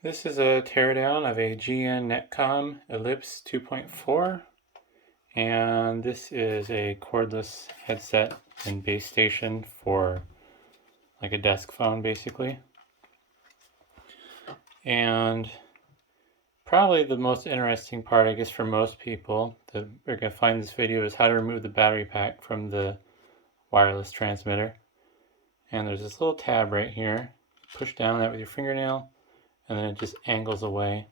This is a teardown of a GN Netcom ellipse 2.4, and this is a cordless headset and base station for like a desk phone basically. And probably the most interesting part, I guess, for most people that are going to find this video is how to remove the battery pack from the wireless transmitter. And there's this little tab right here. Push down that with your fingernail, and then it just angles away.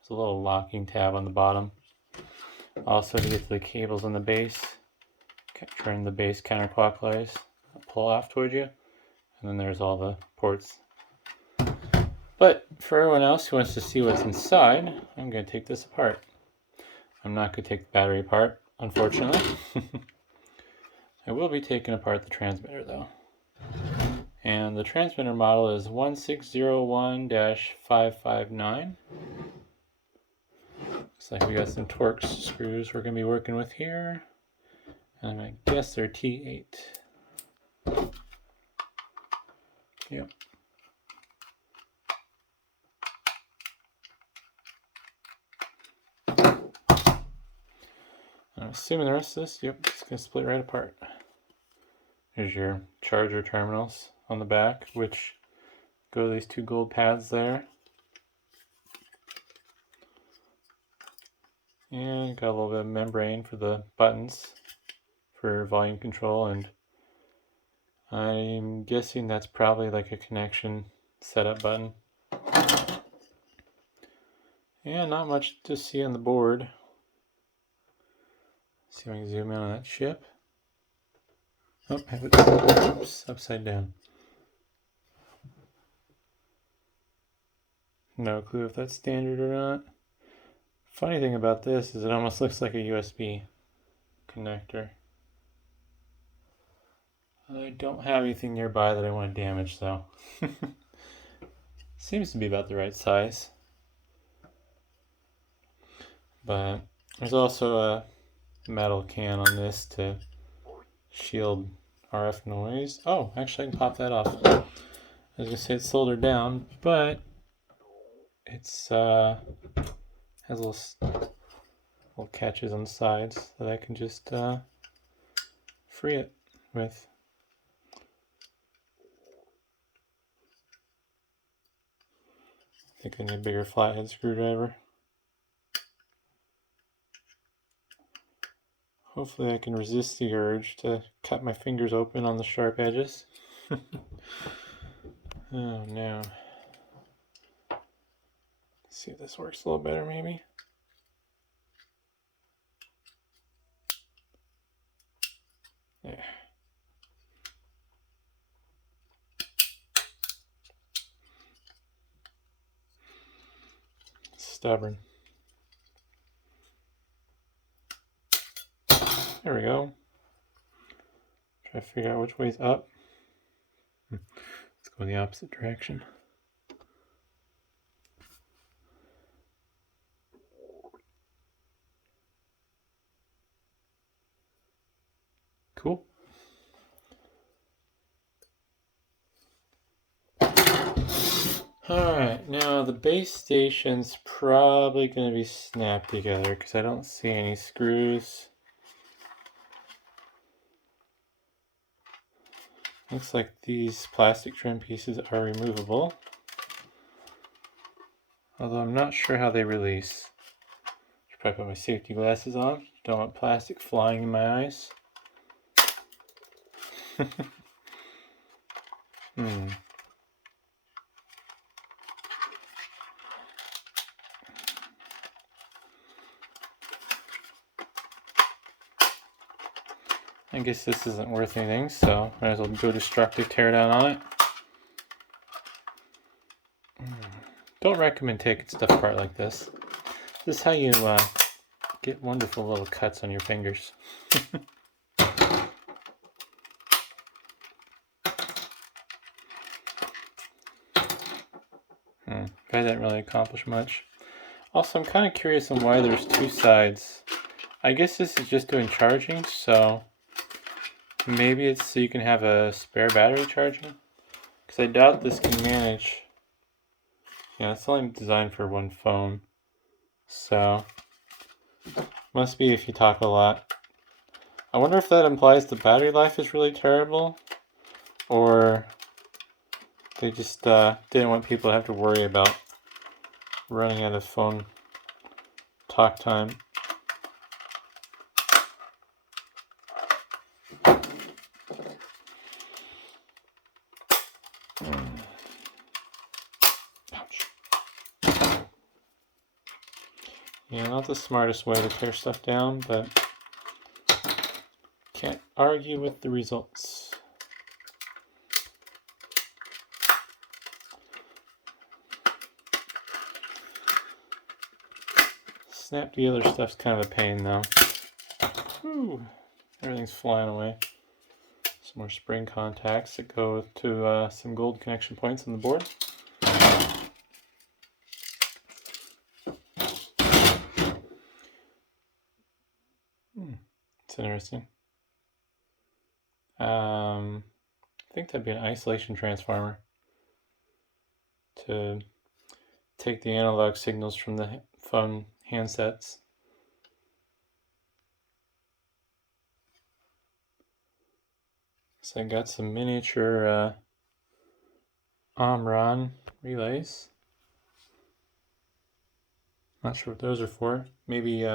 There's a little locking tab on the bottom. Also, to get to the cables on the base, turn the base counterclockwise, pull off toward you, and then there's all the ports. But for everyone else who wants to see what's inside, I'm going to take this apart. I'm not going to take the battery apart, unfortunately. I will be taking apart the transmitter though. And the transmitter model is 1601-559. Looks like we got some Torx screws we're going to be working with here. And I guess they're T8. Yep. I'm assuming the rest of this, yep, it's going to split right apart. Here's your charger terminals on the back, which go to these two gold pads there. And got a little bit of membrane for the buttons for volume control, and I'm guessing that's probably like a connection setup button. And not much to see on the board. See if I can zoom in on that chip. Oh, I have it upside down. No clue if that's standard or not. Funny thing about this is it almost looks like a USB connector. I don't have anything nearby that I want to damage though. Seems to be about the right size. But there's also a metal can on this to shield RF noise. Oh, actually I can pop that off. I was gonna say it's soldered down, but it's has little catches on the sides that I can just free it with. I think I need a bigger flathead screwdriver. Hopefully I can resist the urge to cut my fingers open on the sharp edges. Oh no. Let's see if this works a little better maybe. There. Stubborn. There we go. Try to figure out which way's up. Let's go in the opposite direction. Cool. Alright, now the base station's probably going to be snapped together because I don't see any screws. Looks like these plastic trim pieces are removable. Although I'm not sure how they release. Should probably put my safety glasses on. Don't want plastic flying in my eyes. I guess this isn't worth anything, so might as well do a destructive teardown on it. Don't recommend taking stuff apart like this. This is how you get wonderful little cuts on your fingers. That didn't really accomplish much. Also, I'm kind of curious on why there's two sides. I guess this is just doing charging, so maybe it's so you can have a spare battery charging. Because I doubt this can manage Yeah, it's only designed for one phone. So, must be if you talk a lot. I wonder if that implies the battery life is really terrible, or they just didn't want people to have to worry about running out of phone talk time. Ouch. Yeah, not the smartest way to tear stuff down, but can't argue with the results. Snap together stuff's kind of a pain though. Whew. Everything's flying away. Some more spring contacts that go to some gold connection points on the board. It's interesting. I think that'd be an isolation transformer to take the analog signals from the phone handsets. So I got some miniature Omron relays. Not sure what those are for. Maybe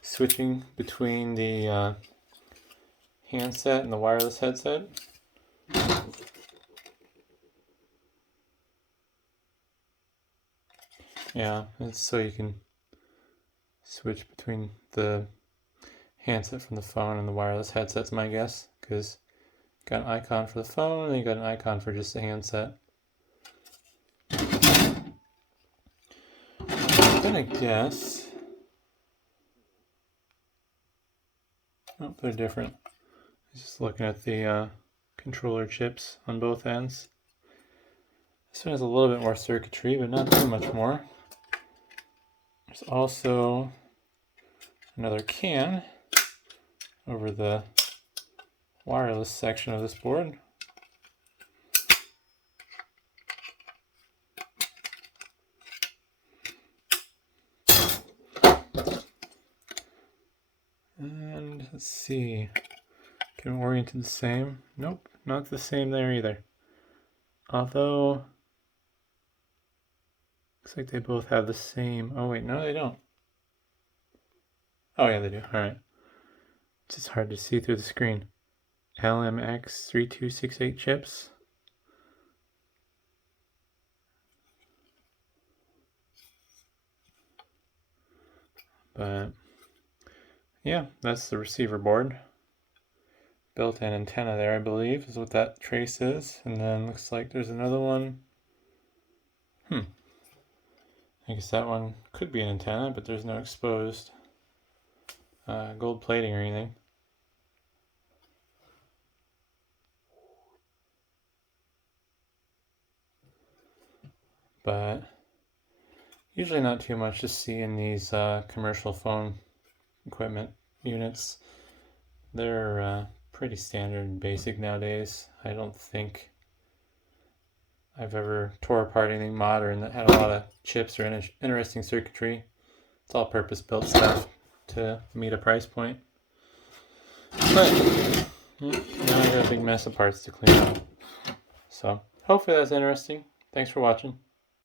switching between the handset and the wireless headset. Yeah, it's so you can switch between the handset from the phone and the wireless headset's my guess, because you got an icon for the phone and you got an icon for just the handset. I'm gonna guess. Oh, they're different. Just looking at the controller chips on both ends. This one has a little bit more circuitry, but not too much more. There's also another CAN over the wireless section of this board. And let's see, get them oriented the same. Nope, not the same there either. Although, looks like they both have the same, oh wait, no they don't. Oh yeah, they do, alright. It's just hard to see through the screen. LMX3268 chips. But yeah, that's the receiver board. Built-in antenna there, I believe, is what that trace is. And then looks like there's another one. I guess that one could be an antenna, but there's no exposed gold plating or anything. But usually not too much to see in these commercial phone equipment units. They're pretty standard and basic nowadays. I don't think I've ever tore apart anything modern that had a lot of chips or interesting circuitry. It's all purpose-built stuff to meet a price point. But now I got a big mess of parts to clean up. So hopefully that's interesting. Thanks for watching.